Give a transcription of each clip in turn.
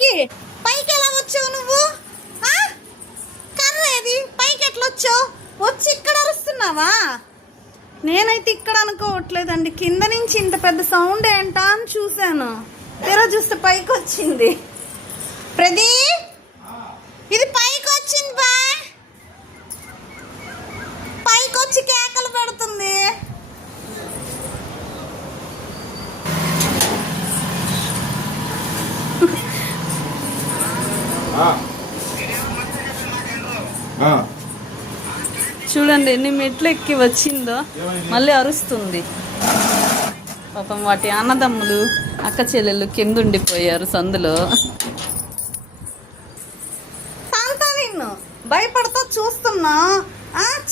ఎక్కి పైకి ఎలా వచ్చావు నువ్వు? కర్ర ఏది? పైకి ఎట్లా వచ్చావు? వచ్చి ఇక్కడ అరుస్తున్నావా? నేనైతే ఇక్కడ అనుకోవట్లేదండి, కింద నుంచి ఇంత పెద్ద సౌండ్ ఏంటా అని చూశాను. తీరా చూస్తే పైకి వచ్చింది. ప్రదీప్, ఇది పైకి వచ్చింది బా, పైకి వచ్చి కేకలు పెడుతుంది. చూడండి ఎన్ని మెట్లు ఎక్కి వచ్చిందో, మళ్ళీ అరుస్తుంది. పాపం వాటి అన్నదమ్ములు అక్క చెల్లెళ్ళు కింద ఉండిపోయారు సందులో. నిన్ను భయపడతా చూస్తున్నా,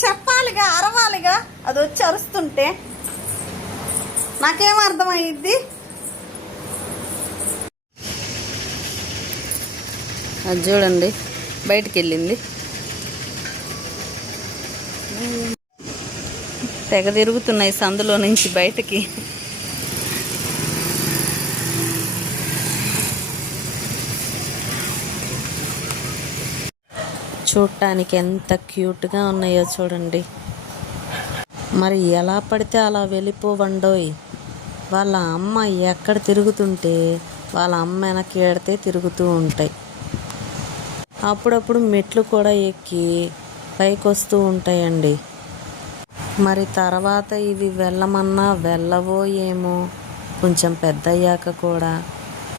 చెప్పాలిగా, అరవాలిగా, అది వచ్చి అరుస్తుంటే నాకేం అర్థమయ్యిద్ది? అది చూడండి బయటికి వెళ్ళింది, తెగ తిరుగుతున్నాయి సందులో నుంచి బయటికి. చూడటానికి ఎంత క్యూట్గా ఉన్నాయో చూడండి. మరి ఎలా పడితే అలా వెళ్ళిపోవండోయ్. వాళ్ళ అమ్మ ఎక్కడ తిరుగుతుంటే వాళ్ళ అమ్మ వెనక్కి ఎడితే తిరుగుతూ ఉంటాయి. అప్పుడప్పుడు మెట్లు కూడా ఎక్కి పైకి వస్తూ ఉంటాయండి. మరి తర్వాత ఇవి వెళ్ళమన్నా వెళ్ళవో ఏమో, కొంచెం పెద్ద అయ్యాక కూడా.